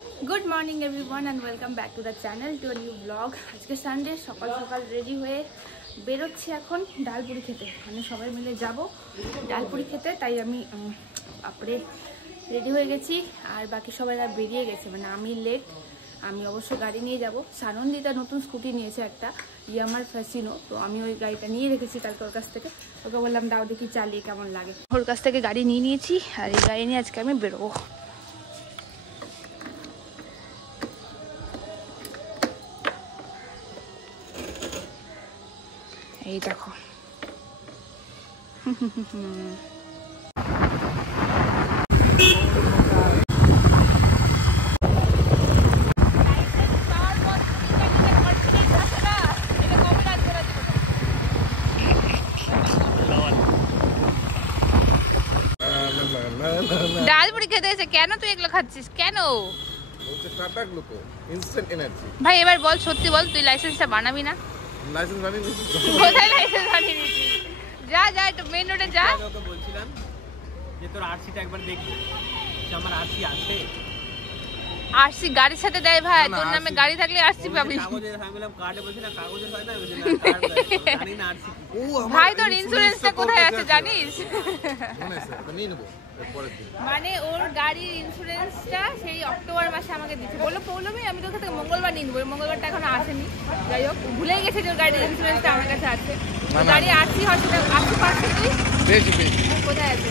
Good morning everyone and welcome back to the channel to a new blog. आज के Sunday सकाल सकाल ready हुए बेरोচ্ছি এখন ডালপুরি খেতে, মানে সবাই মিলে যাব ডালপুরি খেতে। তাই আমি আপরে রেডি হয়ে গেছি আর বাকি সবাইরা বেরিয়ে গেছে, মানে আমি লেট। আমি অবশ্য গাড়ি নিয়ে যাব। সানন্দিতা নতুন স্কুটি নিয়েছে একটা ইয়ামার ফ্যাসিনো, তো আমি ওই গাড়িটা নিয়ে রেখেছি কালকে ওর কাছ থেকে। ওকে বললাম দাও দেখি চালিয়ে কেমন লাগে। ওর কাছ থেকে গাড়ি নিয়ে নিয়েছি আর এই গাড়ি নিয়ে আজকে আমি বেরোবো। এই দেখো ডালপুরি খেতে এসে কেন তুই এগুলো খাচ্ছিস কেন? ভাই এবার বল, সত্যি বল, তুই লাইসেন্সটা বানাবি না? লাইসেন্স বানিয়ে নিয়েছিস? কোথায় লাইসেন্স বানিয়ে নিয়েছিস? যা যা একটু মেন রোডে যা। আমি তো বলছিলাম যে তোর আরসিটা একবার দেখবো, যে আমার আরসি আছে। আরসি গাড়ির সাথে দেয় ভাই, তোর নামে গাড়ি থাকলে আরসি পাবি। কাগজের আমি বললাম কার্ডে বলছি না, কাগজের হয় না, বলছি না কার্ড জানি না আরসি। ও ভাই তোর ইন্স্যুরেন্সটা কোথায় আছে জানিস? মনে আছে তো নিয়ে নেব পরের দিন। মানে ওর গাড়ির ইন্স্যুরেন্সটা সেই অক্টোবর মাসে আমাকে দিয়েছে। বললো পৌলমী আমি তোর কাছে মঙ্গলবার নিয়ে নেবো, মঙ্গলবারটা এখনো আসেনি। যাই হোক ভুলে গেছে যে ওর গাড়ির ইন্স্যুরেন্সটা আমার কাছে আছে। গাড়ি আরসি হয় সেটা আরসি পাচ্ছি তুই? পেয়েছি পেয়েছি। কোথায় আছে?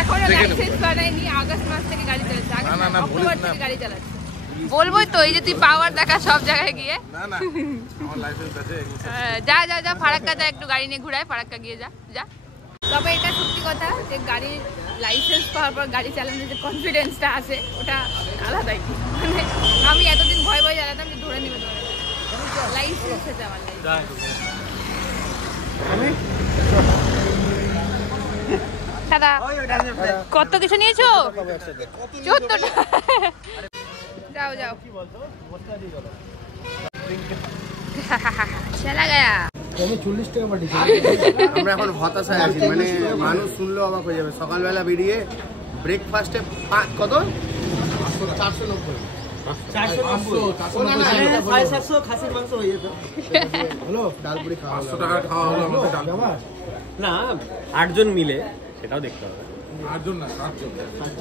এখনো লাইসেন্স বানায়নি, আগস্ট মাস থেকে গাড়ি চালাচ্ছে, অক্টোবর থেকে গাড়ি চালাচ্ছে। বলবোই তো, এই যে তুই পাওয়ার দেখা সব জায়গায় গিয়ে। না না আমার লাইসেন্স আছে। যা যা যা ফারাক্কা যা, একটু গাড়ি নিয়ে ঘুরায়, ফারাক্কা গিয়ে যা যা। তবে এটা সত্যি কথা যে গাড়ির লাইসেন্স পাওয়ার পর গাড়ি চালানোর যে কনফিডেন্সটা আছে ওটা আলাদাই। মানে আমি এতদিন ভয় ভয় চালাতাম যে ধরে নেবে লাইসেন্স আছে আমার। দাদা কত কিছু নিয়েছো? 14টা। যাও যাও চলা গয়া। আমরা এখন হতাশায় আছি, মানে মানুষ শুনলেও অবাক হয়ে যাবে। সকালবেলা বেরিয়ে ব্রেকফাস্টে কত 490 খাসির মাংস হয়ে যেত। ডালপুরি খাওয়া 500 টাকা খাওয়া হলো না, 8 জন মিলে, সেটাও দেখতে হবে। 8 জন না 7 জন।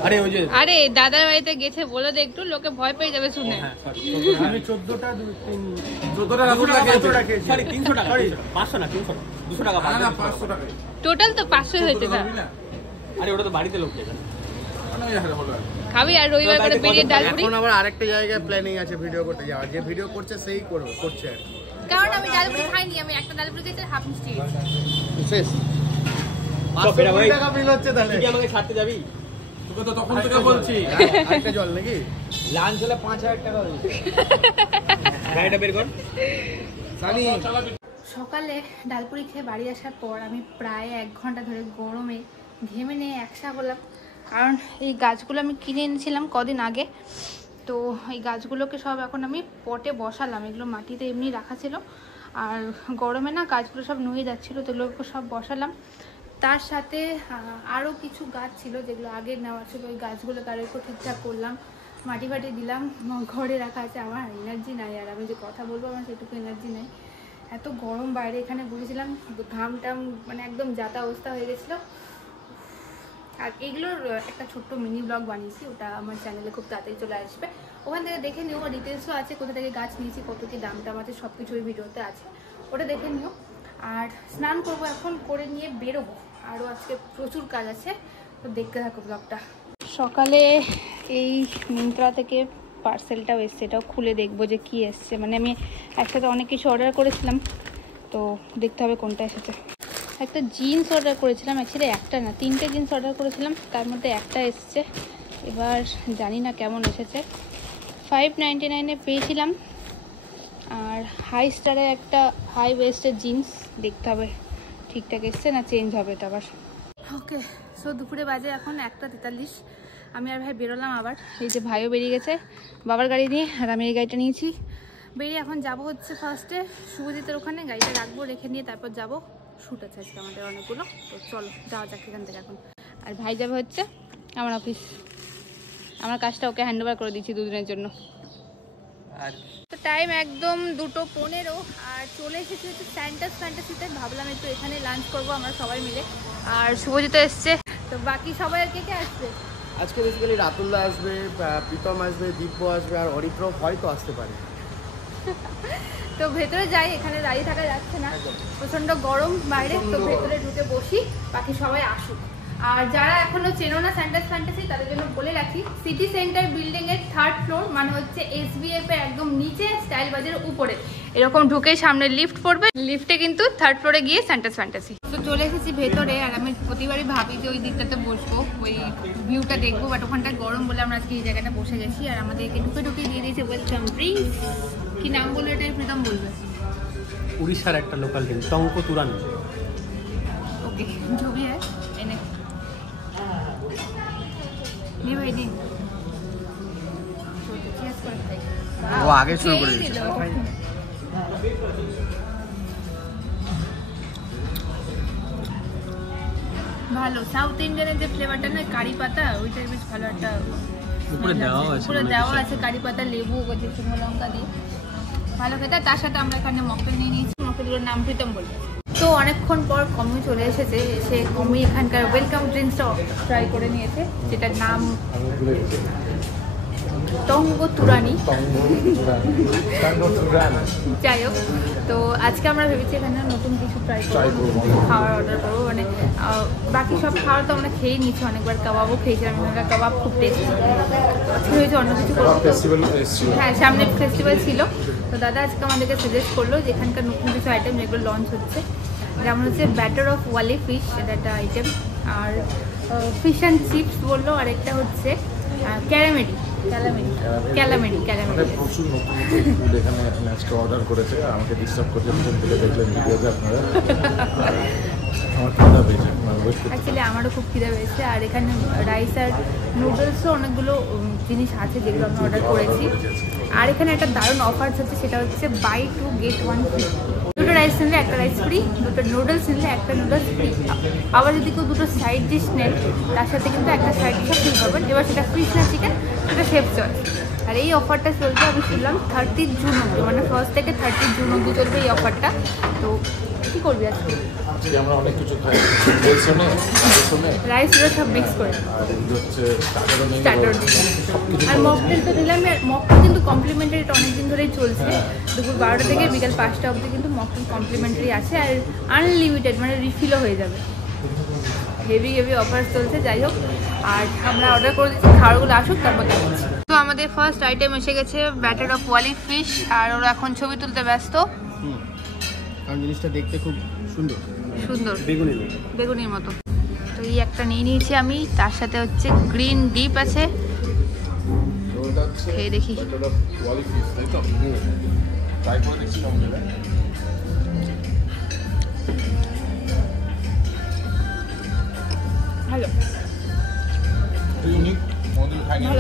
আরে ওই যে আরে দাদার বাড়িতে গেছে বলে দে একটু, লোকে ভয় পেয়ে যাবে শুনে। আমি 14টা 14টা খেয়েছি। সরি 300 টাকা, 500 না 300 200 টাকা। না 500 টাকা টোটাল তো 500 হয়েছে না? আরে ওটা তো বাড়িতে লোক খেয়ে খাবি। আর রবিবার করে বেরিয়ে ডালপুরি। এখন আবার আরেকটা জায়গায় প্ল্যানিং আছে ভিডিও করতে যাওয়ার। যে ভিডিও করছে সেই করছে আর কি। কারণ আমি ডালপুরি খাইনি, আমি একটা ডালপুরি খেয়েছি, হাফ মিষ্টি শেষ। 500 টাকা বিল হচ্ছে। তাহলে তুই আমাকে ছাড়তে যাবি? তোকে তো তখন থেকে বলছি আরেকটা জল নাকি লাঞ্চ হলে 5000 টাকা হবে। গাড়িটা বের কর সানি। সকালে ডালপুরি খেয়ে বাড়ি আসার পর আমি প্রায় 1 ঘন্টা ধরে গরমে ঘেমে নিয়ে একসা হলাম। কারণ এই গাছগুলো আমি কিনে এনেছিলাম কদিন আগে, তো এই গাছগুলোকে সব এখন আমি পটে বসালাম। এগুলো মাটিতে এমনি রাখা ছিল, আর গরমে না গাছগুলো সব নুয়ে যাচ্ছিলো, তো এগুলোকে সব বসালাম। তার সাথে আরও কিছু গাছ ছিল যেগুলো আগে নেওয়া ছিল, ওই গাছগুলো তার উপর ঠিকঠাক করলাম, মাটি ফাটি দিলাম। ঘরে রাখা আছে, আমার এনার্জি নাই, আর আমি যে কথা বলবো আমার সেটুকু এনার্জি নেই। এত গরম বাইরে, এখানে বসেছিলাম, ঘাম টাম মানে একদম যাতা অবস্থা হয়ে গেছিলো। আর এগুলোর একটা ছোট্ট মিনি ব্লগ বানিয়েছি, ওটা আমার চ্যানেলে খুব তাড়াতাড়ি চলে আসবে। ওখান থেকে দেখে নিও, ডিটেলসও আছে, কোথা থেকে গাছ নিয়েছি, কত কি দাম টাম আছে, সব কিছু ওই ভিডিওতে আছে, ওটা দেখে নিও। আর স্নান করবো এখন, করে নিয়ে বেরোবো। আরও আজকে প্রচুর কাজ আছে, তো দেখতে থাকো ব্লগটা। সকালে এই মিন্ত্রা থেকে পার্সেলটাও এসছে, এটাও খুলে দেখবো যে কি এসছে। মানে আমি একসাথে অনেক কিছু অর্ডার করেছিলাম, তো দেখতে হবে কোনটা এসেছে। একটা জিন্স অর্ডার করেছিলাম, অ্যাকচুয়ালি একটা না 3টে জিন্স অর্ডার করেছিলাম, তার মধ্যে একটা এসছে। এবার জানি না কেমন এসেছে। 599-এ পেয়েছিলাম। আর হাই স্টারের একটা হাই ওয়েস্টের জিন্স, দেখতে হবে ঠিকঠাক এসছে না চেঞ্জ হবে এটা আবার। ওকে, সো দুপুরে বাজে এখন 1:43। আমি আর ভাই বেরোলাম আবার। এই যে ভাইও বেরিয়ে গেছে বাবার গাড়ি নিয়ে, আর আমি এই গাড়িটা নিয়েছি। বেরিয়ে এখন যাব হচ্ছে ফার্স্টে শুভজিতের ওখানে, গাড়িটা রাখবো, রেখে নিয়ে তারপর যাব। শ্যুট আছে আজকে আমাদের অনেকগুলো, তো চলো যাওয়া যাক এখান থেকে এখন। আর ভাই যাবে হচ্ছে আমার অফিস। আমার কাজটা ওকে হ্যান্ড ওভার করে দিচ্ছি 2 দিনের জন্য। আর তো টাইম একদম 2:15 আর চলে এসেছি হচ্ছে স্যান্টাস ফ্যান্টাসিতে। ভাবলাম একটু এখানে লাঞ্চ করবো আমরা সবাই মিলে। আর শুভজিৎ এসছে, তো বাকি সবাই আর কে কে আসবে? আজকে বেসিক্যালি রাতুলদা আসবে, প্রীতম আসবে, দিব্য আসবে, আর অরিত্র হয়তো আসতে পারে। তো ভেতরে যাই, এখানে দাঁড়িয়ে থাকা যাচ্ছে না, প্রচন্ড গরম বাইরে। তো ভেতরে ঢুকে বসি, বাকি সবাই আসুক। আর যারা এখনো চেনো না স্যান্টাস ফ্যান্টাসি তাদের জন্য বলে রাখি, সিটি সেন্টার বিল্ডিং এর 3rd ফ্লোর, মানে হচ্ছে SBF এর একদম নিচে, স্টাইল বাজারের উপরে। এরকম ঢুকেই সামনে লিফট পড়বে, লিফটে কিন্তু 3rd ফ্লোরে গিয়ে স্যান্টাস ফ্যান্টাসি। তো চলে এসেছি ভেতরে, আর আমি প্রতিবারই ভাবি যে ওই দিকটাতে বসবো, ওই ভিউটা দেখবো, বাট ওখানটা গরম বলে আমরা আজকে এই জায়গাটা বসে গেছি। আর আমাদেরকে ঢুকে ঢুকে দিয়ে দিয়েছে ওয়েলকাম ড্রিঙ্ক। কি নাম বললো এটা? প্রীতম বলবে। উড়িষ্যার একটা লোকাল ড্রিঙ্ক, টঙ্ক তুরানি। ओके जो भी है इन्हें नहीं भाई नहीं ও আগে শুরু করে দিয়েছে। ভালো সাউথ ইন্ডিয়ানের যে ফ্লেভারটা না, কারি পাতা, ওইটার বেশ ভালো একটা উপরে দেওয়া আছে কারি পাতা, লেবু, শুকনো লঙ্কা দিয়ে ভালো খেতে। তার সাথে আমরা এখানে মকটেল নিয়ে নিয়েছি, মকটেলগুলোর নাম প্রীতম বলবো। তো অনেকক্ষণ পর কমি চলে এসেছে, সে কমি এখানকার ওয়েলকাম ড্রিঙ্কসটা ট্রাই করে নিয়েছে, যেটার নাম টঙ্গ তুরানি। যাই হোক, তো আজকে আমরা ভেবেছি এখানে নতুন কিছু ট্রাই করবো, খাওয়ার অর্ডার করবো। মানে বাকি সব খাওয়ার তো আমরা খেয়ে নিয়েছি অনেকবার, কাবাবও খেয়েছিলাম, কাবাব খুব টেস্টি। আজকে হয়েছে অন্য কিছু করবো, হ্যাঁ সামনে ফেস্টিভ্যাল ছিল। তো দাদা আজকে আমাদেরকে সাজেস্ট করলো যে এখানকার নতুন কিছু আইটেম যেগুলো লঞ্চ হচ্ছে, যেমন হচ্ছে ব্যাটার অফ ওয়ালি ফিশ, এটা একটা আইটেম, আর ফিশ অ্যান্ড চিপস বললো, আর একটা হচ্ছে ক্যালামেরি। প্রচুর নতুন ফুড এখানে আজকে অর্ডার করেছে, আমাকে ডিস্টার্ব করছে ফোন থেকে, দেখলেন ভিডিওতে আপনারা। আমার খিদা পেয়েছে, অ্যাকচুয়ালি আমারও খুব খিদে পেয়েছে। আর এখানে রাইস আর নুডলসও অনেকগুলো জিনিস আছে যেগুলো আমি অর্ডার করেছি। আর এখানে একটা দারুণ অফার হচ্ছে, সেটা হচ্ছে বাই 2 get 1 ফ্রি। দুটো রাইস নিলে একটা রাইস ফ্রি, দুটো নুডলস নিলে একটা নুডলস ফ্রি। আবার যদি কেউ দুটো সাইড ডিশ নেন, তার সাথে কিন্তু একটা সাইড ডিশও ফ্রি পাবেন। এবার সেটা ফিশ না চিকেন, সেটা শেফ চয়েস। আর এই অফারটা চলবে, আমি শুনলাম 30 জুন অব্দি, মানে 1 থেকে 30 জুন অব্দি চলবে এই অফারটা। তো কী করবি আজকে? আজকে আমরা অনেক কিছু খাই, রাইসগুলো সব মিক্স করে, আর এগুলো হচ্ছে স্টার্টার আর মকটেল তো দিলাম। মকটেল কিন্তু কমপ্লিমেন্টারি, এটা অনেকদিন ধরেই চলছে, দুপুর 12টা থেকে বিকাল 5টা অবধি কিন্তু মকটেল কমপ্লিমেন্টারি আছে, আর আনলিমিটেড, মানে রিফিলও হয়ে যাবে। হেভি অফার চলছে। যাই হোক, আর আমরা অর্ডার করে দিচ্ছি, খাবারগুলো আসুক তারপর দেখাচ্ছি। তো আমাদের ফার্স্ট আইটেম এসে গেছে, ব্যাটার অফ ওয়ালি ফিশ, আর ওরা এখন ছবি তুলতে ব্যস্ত। কারণ জিনিসটা দেখতে খুব সুন্দর, বেগুনির মতো। তো এই একটা নিয়ে নিয়েছি আমি, তার সাথে হচ্ছে গ্রিন ডিপ আছে, খেয়ে দেখি। ভালো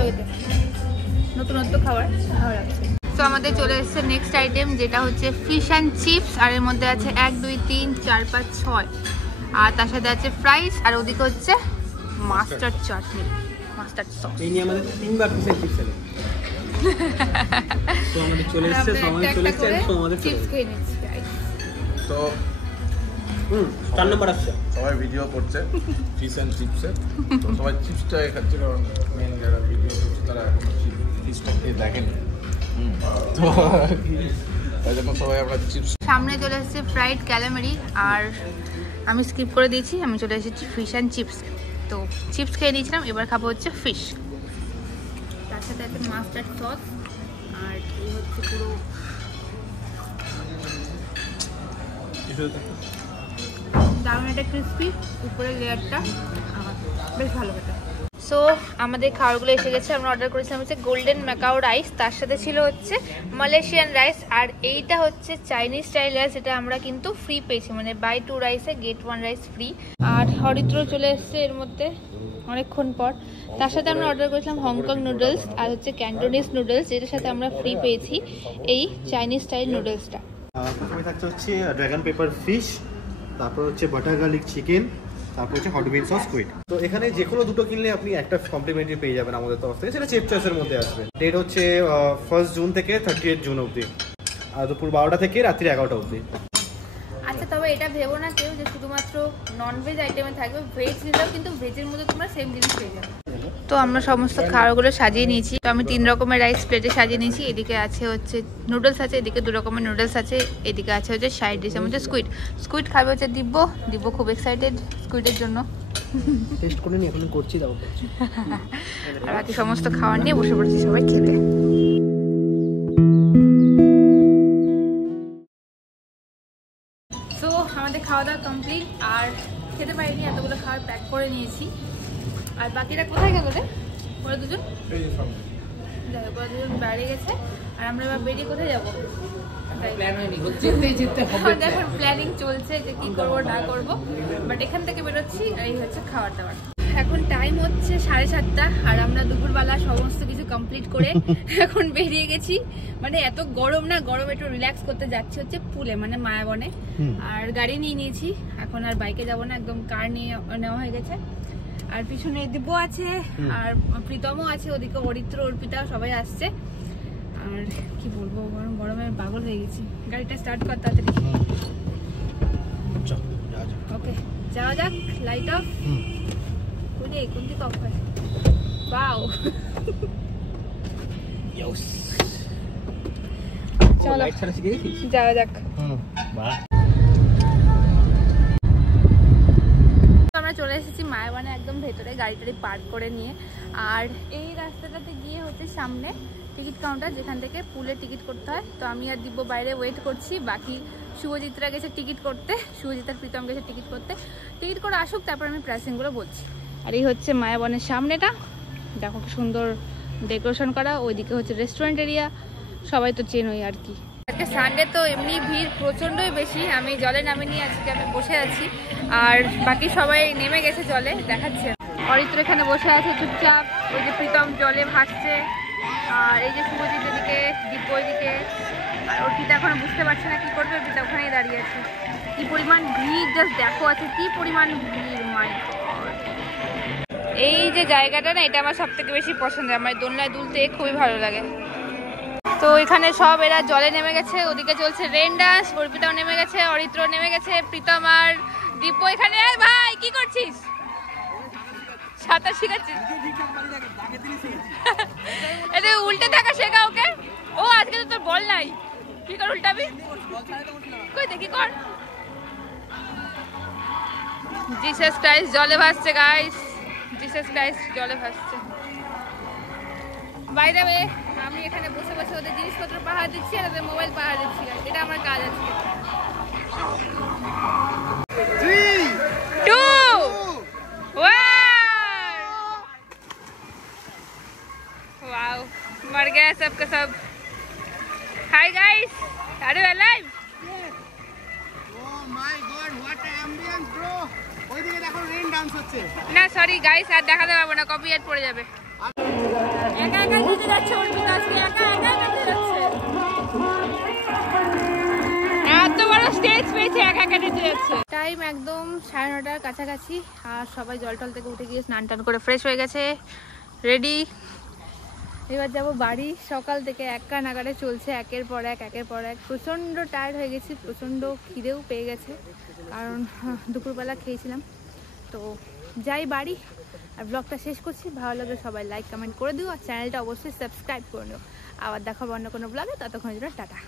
খেতে, নতুনত্ব খাবার ভালো লাগছে। তো আমাদের চলে এসেছে নেক্সট আইটেম, যেটা হচ্ছে ফিশ অ্যান্ড চিপস, আর এর মধ্যে আছে 1 2 3 4 5 6, আর তার সাথে আছে ফ্রাইস, আর ওদিকে হচ্ছে মাস্টার্ড চাটনি, মাস্টার্ড সস। এই নিয়ে আমাদের 3বার ফিশ এন্ড চিপস এলো। তো আমাদের চলে এসেছে, চিপস খেয়ে নিচ্ছি। তো 4 নম্বর আসছে, সবাই ভিডিও করছে ফিশ অ্যান্ড চিপসের, তো সবাই চিপসটাই খাচ্ছে, কারণ মেন যারা ভিডিও করছে তারা এখনো ফিশটা খেয়ে দেখেনি। তো তাই জন্য সবাই আমরা চিপস। সামনে চলে এসেছে ফ্রাইড ক্যালামেরি, আর আমি স্কিপ করে দিয়েছি, আমি চলে এসেছি ফিশ অ্যান্ড চিপস। তো চিপস খেয়ে নিয়েছিলাম, এবার খাবো হচ্ছে ফিশ, তার সাথে আছে মাস্টার্ড সস, আর এই হচ্ছে পুরো দারুণ একটা ক্রিসপি উপরের লেয়ারটা, বেশ ভালো খেতে। সো আমাদের খাবারগুলো এসে গেছে, আমরা অর্ডার করেছিলাম হচ্ছে গোল্ডেন ম্যাকাও রাইস, তার সাথে ছিল হচ্ছে মালয়েশিয়ান রাইস, আর এইটা হচ্ছে চাইনিজ স্টাইল রাইস, এটা আমরা কিন্তু ফ্রি পেয়েছি, মানে বাই 2 রাইসে গেট 1 রাইস ফ্রি। আর হরিদ্র চলে এসছে এর মধ্যে অনেকক্ষণ পর, তার সাথে আমরা অর্ডার করেছিলাম হংকং নুডলস, আর হচ্ছে ক্যান্টোনিজ নুডলস, যেটার সাথে আমরা ফ্রি পেয়েছি এই চাইনিজ স্টাইল নুডলসটা। প্রথমে থাকছে হচ্ছে ড্রাগন পেপার ফিশ, তারপর হচ্ছে বাটার গার্লিক চিকেন, তারপর হচ্ছে হট বিনস স্কুইড। তো এখানে যে কোনো দুটো কিনলে আপনি একটা কমপ্লিমেন্টারি পেয়ে যাবেন আমাদের তরফ থেকে, সেটা চেপ চয়েসের মধ্যে আসবে। ডেট হচ্ছে 1 জুন থেকে 30 জুন অবধি, আর দুপুর 12টা থেকে রাত্রি 11টা অবধি। আচ্ছা, তবে এটা ভেবো না কেউ যে শুধুমাত্র ননভেজ আইটেমে থাকবে, ভেজ নিলেও কিন্তু ভেজের মধ্যে তোমরা সেম জিনিস পেয়ে যাবে। তো আমরা সমস্ত খাবারগুলো সাজিয়ে নিয়েছি। তো আমি 3 রকমের রাইস প্লেটে সাজিয়ে নিয়েছি। এদিকে আছে হচ্ছে নুডলস আছে, এদিকে 2 রকমের নুডলস আছে, এদিকে আছে হচ্ছে সাইড ডিশের মধ্যে স্কুইড খাবে হচ্ছে দিব্য খুব এক্সাইটেড স্কুইডের জন্য। টেস্ট করে নি, এখন করছি, দাও করছি। আর বাকি সমস্ত খাবার নিয়ে বসে পড়েছি সবাই খেতে। তো আমাদের খাওয়া দাওয়া কমপ্লিট, আর খেতে পারিনি, এতগুলো খাবার প্যাক করে নিয়েছি। আর বাকিরা কোথায় গেল রে? ওরা দুজন বাইরে গেছে, আর আমরা এবার বেরিয়ে কোথায় যাবো এখন প্ল্যানিং চলছে যে কি করবো না করবো, বাট এখান থেকে বেরোচ্ছি। এই হচ্ছে খাবার দাবার। এখন টাইম হচ্ছে 7:30, আর আমরা দুপুরবেলা সমস্ত কিছু কমপ্লিট করে এখন বেরিয়ে গেছি। মানে এত গরম না, গরম একটু রিল্যাক্স করতে যাচ্ছি হচ্ছে পুলে, মানে মায়াবনে। আর গাড়ি নিয়ে নিয়েছি, এখন আর বাইকে যাবো না, একদম কার নিয়ে নেওয়া হয়ে গেছে। আর পিছনে দিব্য আছে, আর প্রীতমও আছে, ওদিকে অরিত্র অর্পিতা সবাই আসছে। আর কি বলবো, গরমে পাগল হয়ে গেছি। গাড়িটা স্টার্ট কর তাড়াতাড়ি। ওকে, যাওয়া যাক। Light off. কোন দিকে অফ হয়? ওয়াও, চলো যাওয়া যাক। আমরা চলে এসেছি মায়াবনে একদম ভেতরে, গাড়িটারি পার্ক করে নিয়ে। আর এই রাস্তাটাতে গিয়ে হচ্ছে সামনে টিকিট কাউন্টার, যেখান থেকে পুলের টিকিট করতে হয়। তো আমি আর দিব্য বাইরে ওয়েট করছি, বাকি শুভজিৎরা গেছে টিকিট করতে, শুভজিৎ আর প্রীতম গেছে টিকিট করতে। টিকিট করে আসুক, তারপর আমি প্রাইসিংগুলো বলছি। আর এই হচ্ছে মায়াবনের সামনেটা, দেখো কি সুন্দর ডেকোরেশন করা। ওইদিকে হচ্ছে রেস্টুরেন্ট এরিয়া, সবাই তো চেনই আর কি। আজকে সানডে তো এমনি ভিড় প্রচণ্ডই বেশি। আমি জলে নামিনি, আজকে আমি বসে আছি, আর বাকি সবাই নেমে গেছে জলে, দেখাচ্ছে। অরিত্র এখানে বসে আছে চুপচাপ, ওই যে প্রীতম জলে ভাসছে, আর এই যে শুভজিৎ এদিকে, দিব্য ওইদিকে, আর অর্পিতা এখনো বুঝতে পারছে না কি করবে। অর্পিতা ওখানেই দাঁড়িয়ে আছে। কি পরিমাণ ভিড় জাস্ট দেখো, আছে কি পরিমাণ ভিড়, মাই গড। এই যে জায়গাটা না, এটা আমার সব থেকে বেশি পছন্দের, আমার দোলনায় দুলতে খুবই ভালো লাগে। তো এখানে সব এরা জলে নেমে গেছে, ওদিকে চলছে রেন ডান্স। অর্পিতাও নেমে গেছে, অরিত্র নেমে গেছে, প্রীতম আর দিব্য এখানে। ভাই কি করছিস? সাঁতার শিখাচ্ছিস? এটা উল্টে থাকা শেখা ওকে। ও আজকে তো তোর বল নাই, কি কর উল্টাবি? কই দেখি কর। জিসাস ক্রাইস্ট জলে ভাসছে গাইস, জিসাস ক্রাইস্ট জলে ভাসছে। বাই দ্য ওয়ে, আমি এখানে বসে বসে ওদের জিনিসপত্র পাহাড় দিচ্ছি আর ওদের মোবাইল পাহাড় দিচ্ছি, এটা আমার কাজ আছে। 3, 2, 1। वाओ, मर गया सबका सब। Hi guys, are you alive? Oh my god, what an ambience bro! ওইদিকে দেখো রেন ডান্স হচ্ছে। না সরি গাইস, আর দেখাতে পারবো না, কপিরাইট পড়ে যাবে। একা একা দিতে যাচ্ছে অর্পিতা, আজকে একা একা দিতে যাচ্ছে। এত বড় স্টেজ পেয়েছে, একা একা দিতে যাচ্ছে। টাইম একদম 9:30 কাছাকাছি, আর সবাই জল টল থেকে উঠে গিয়ে স্নান টান করে ফ্রেশ হয়ে গেছে, রেডি। এবার যাবো বাড়ি। সকাল থেকে একা নাগাড়ে চলছে, একের পর এক। প্রচণ্ড টায়ার্ড হয়ে গেছি, প্রচণ্ড খিদেও পেয়ে গেছে, কারণ দুপুরবেলা খেয়েছিলাম। তো যাই বাড়ি, আর ব্লগটা শেষ করছি। ভালো লাগলে সবাই লাইক কমেন্ট করে দিও, আর চ্যানেলটা অবশ্যই সাবস্ক্রাইব করে নিও। আবার দেখাবো অন্য কোনো ব্লগে, ততক্ষণের জন্য টাটা।